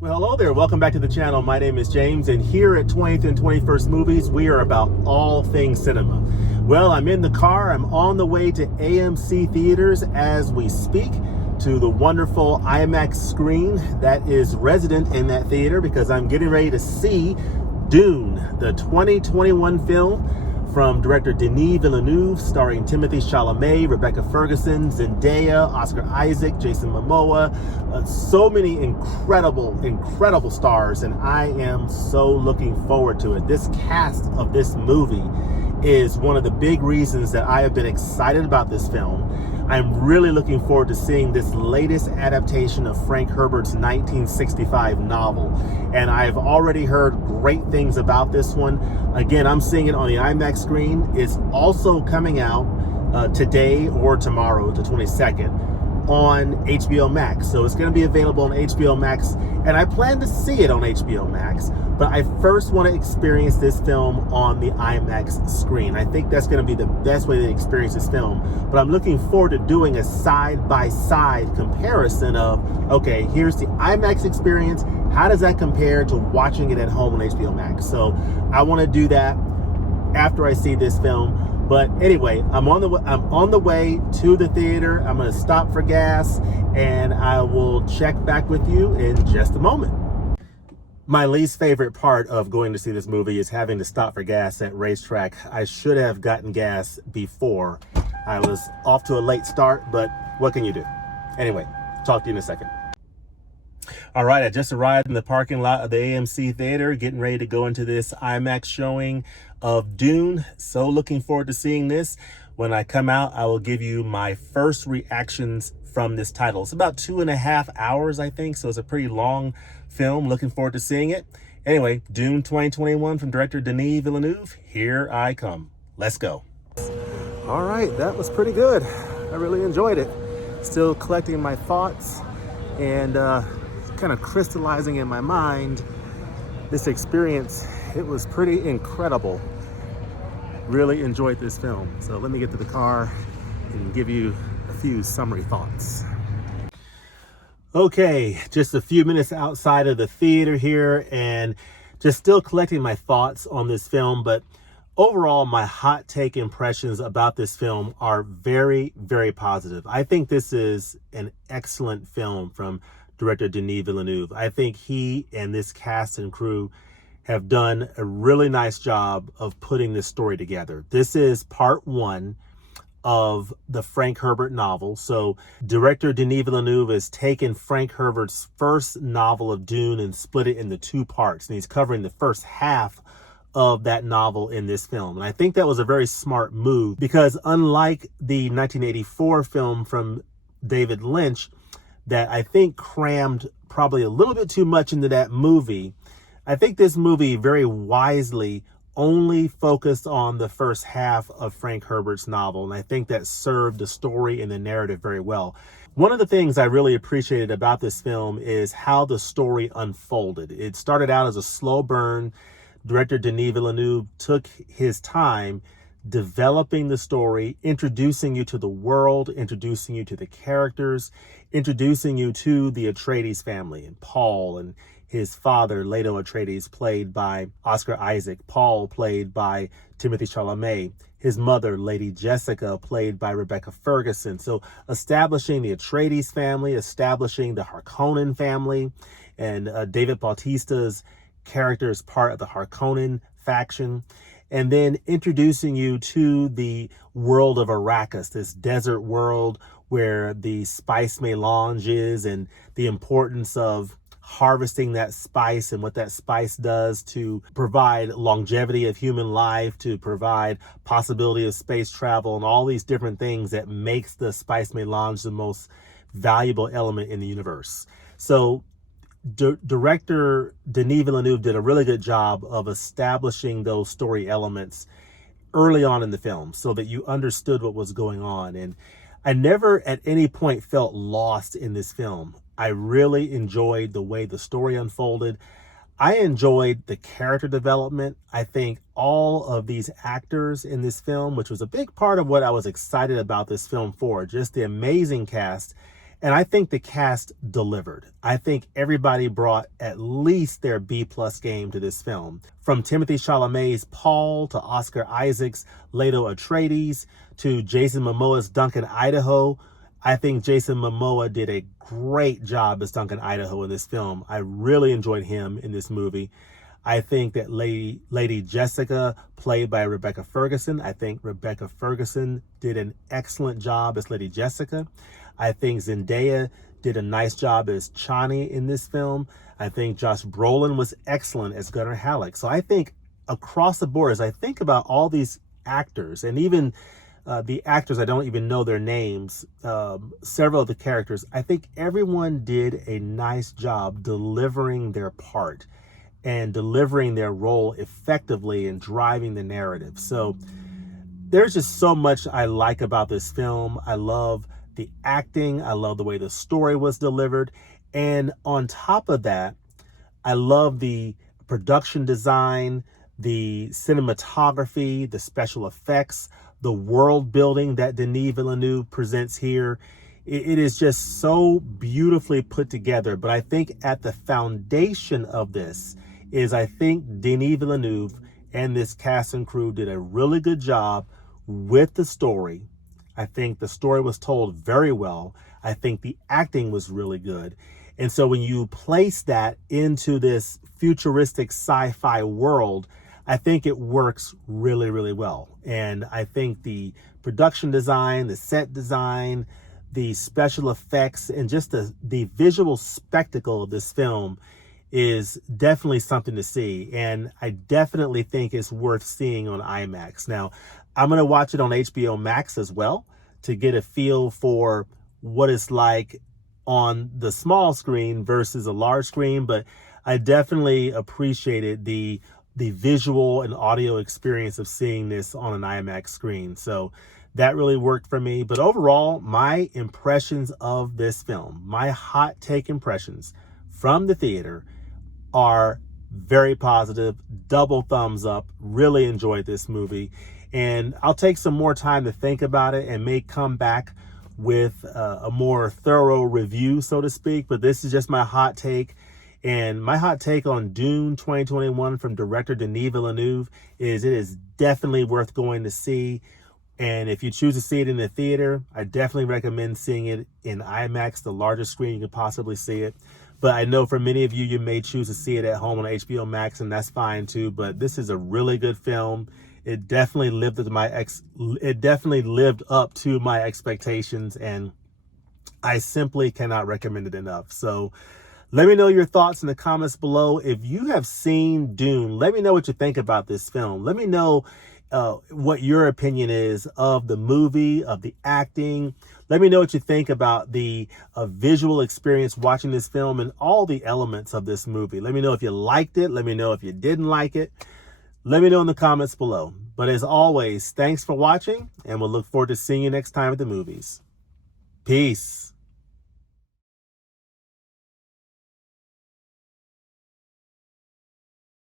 Well, hello there. Welcome back to the channel. My name is James, and here at 20th and 21st Movies, we are about all things cinema. Well, I'm in the car. I'm on the way to AMC theaters as we speak to the wonderful IMAX screen that is resident in that theater because I'm getting ready to see Dune, the 2021 film from director Denis Villeneuve, starring Timothee Chalamet, Rebecca Ferguson, Zendaya, Oscar Isaac, Jason Momoa, so many incredible stars, and I am so looking forward to it. This cast of this movie is one of the big reasons that I have been excited about this film. I'm really looking forward to seeing this latest adaptation of Frank Herbert's 1965 novel. And I've already heard great things about this one. Again, I'm seeing it on the IMAX screen. It's also coming out today or tomorrow, the 22nd, on HBO Max. So it's going to be available on HBO Max, and I plan to see it on HBO Max, but I first want to experience this film on the IMAX screen. I think that's going to be the best way to experience this film, but I'm looking forward to doing a side-by-side comparison of, okay, here's the IMAX experience, how does that compare to watching it at home on HBO Max? So I want to do that after I see this film. But anyway, I'm on the way to the theater. I'm going to stop for gas, and I will check back with you in just a moment. My least favorite part of going to see this movie is having to stop for gas at racetrack. I should have gotten gas before. I was off to a late start, but what can you do? Anyway, talk to you in a second. All right, I just arrived in the parking lot of the AMC theater, getting ready to go into this IMAX showing of Dune. So looking forward to seeing this. When I come out, I will give you my first reactions from this title. It's about 2.5 hours, I think, so it's a pretty long film. Looking forward to seeing it. Anyway, Dune 2021 from director Denis Villeneuve. Here I come. Let's go. All right, that was pretty good. I really enjoyed it. Still collecting my thoughts and kind of crystallizing in my mind this experience. It was pretty incredible. Really enjoyed this film. So let me get to the car and give you a few summary thoughts. Okay, just a few minutes outside of the theater here and just still collecting my thoughts on this film, but overall my hot take impressions about this film are very positive. I think this is an excellent film from director Denis Villeneuve. I think he and this cast and crew have done a really nice job of putting this story together. This is part one of the Frank Herbert novel. So director Denis Villeneuve has taken Frank Herbert's first novel of Dune and split it into two parts. And he's covering the first half of that novel in this film. And I think that was a very smart move because unlike the 1984 film from David Lynch, that I think crammed probably a little bit too much into that movie, I think this movie very wisely only focused on the first half of Frank Herbert's novel, and I think that served the story and the narrative very well. One of the things I really appreciated about this film is how the story unfolded. It started out as a slow burn. Director Denis Villeneuve took his time developing the story, introducing you to the world, introducing you to the characters, introducing you to the Atreides family and Paul and his father, Leto Atreides, played by Oscar Isaac, Paul, played by Timothee Chalamet, his mother, Lady Jessica, played by Rebecca Ferguson. So establishing the Atreides family, establishing the Harkonnen family, and David Bautista's character is part of the Harkonnen faction. And then introducing you to the world of Arrakis, this desert world where the spice melange is, and the importance of harvesting that spice and what that spice does to provide longevity of human life, to provide possibility of space travel, and all these different things that makes the spice melange the most valuable element in the universe. So director Denis Villeneuve did a really good job of establishing those story elements early on in the film so that you understood what was going on. And I never at any point felt lost in this film. I really enjoyed the way the story unfolded. I enjoyed the character development. I think all of these actors in this film, which was a big part of what I was excited about this film for, just the amazing cast And I think the cast delivered. I think everybody brought at least their B-plus game to this film. From Timothee Chalamet's Paul to Oscar Isaac's Leto Atreides to Jason Momoa's Duncan Idaho. I think Jason Momoa did a great job as Duncan Idaho in this film. I really enjoyed him in this movie. I think that Lady Jessica, played by Rebecca Ferguson, I think Rebecca Ferguson did an excellent job as Lady Jessica. I think Zendaya did a nice job as Chani in this film. I think Josh Brolin was excellent as Gunnar Halleck. So I think across the board, as I think about all these actors, and even the actors, I don't even know their names, several of the characters, I think everyone did a nice job delivering their part and delivering their role effectively and driving the narrative. So there's just so much I like about this film. I love the acting. I love the way the story was delivered. And on top of that, I love the production design, the cinematography, the special effects, the world building that Denis Villeneuve presents here. It is just so beautifully put together. But I think at the foundation of this is, I think Denis Villeneuve and this cast and crew did a really good job with the story. I think the story was told very well. I think the acting was really good. And so when you place that into this futuristic sci-fi world, I think it works really, really well. And I think the production design, the set design, the special effects, and just the visual spectacle of this film is definitely something to see. And I definitely think it's worth seeing on IMAX. Now, I'm going to watch it on HBO Max as well to get a feel for what it's like on the small screen versus a large screen. But I definitely appreciated the visual and audio experience of seeing this on an IMAX screen. So that really worked for me. But overall, my impressions of this film, my hot take impressions from the theater, are very positive. Double thumbs up. Really enjoyed this movie. And I'll take some more time to think about it and may come back with a more thorough review, so to speak. But this is just my hot take. And my hot take on Dune 2021 from director Denis Villeneuve is it is definitely worth going to see. And if you choose to see it in the theater, I definitely recommend seeing it in IMAX, the largest screen you can possibly see it. But I know for many of you, you may choose to see it at home on HBO Max, and that's fine too. But this is a really good film. It definitely lived up to my expectations, and I simply cannot recommend it enough. So let me know your thoughts in the comments below. If you have seen Dune, let me know what you think about this film. Let me know what your opinion is of the movie, of the acting. Let me know what you think about the visual experience watching this film and all the elements of this movie. Let me know if you liked it. Let me know if you didn't like it. Let me know in the comments below. But as always, thanks for watching, and we'll look forward to seeing you next time at the movies. Peace.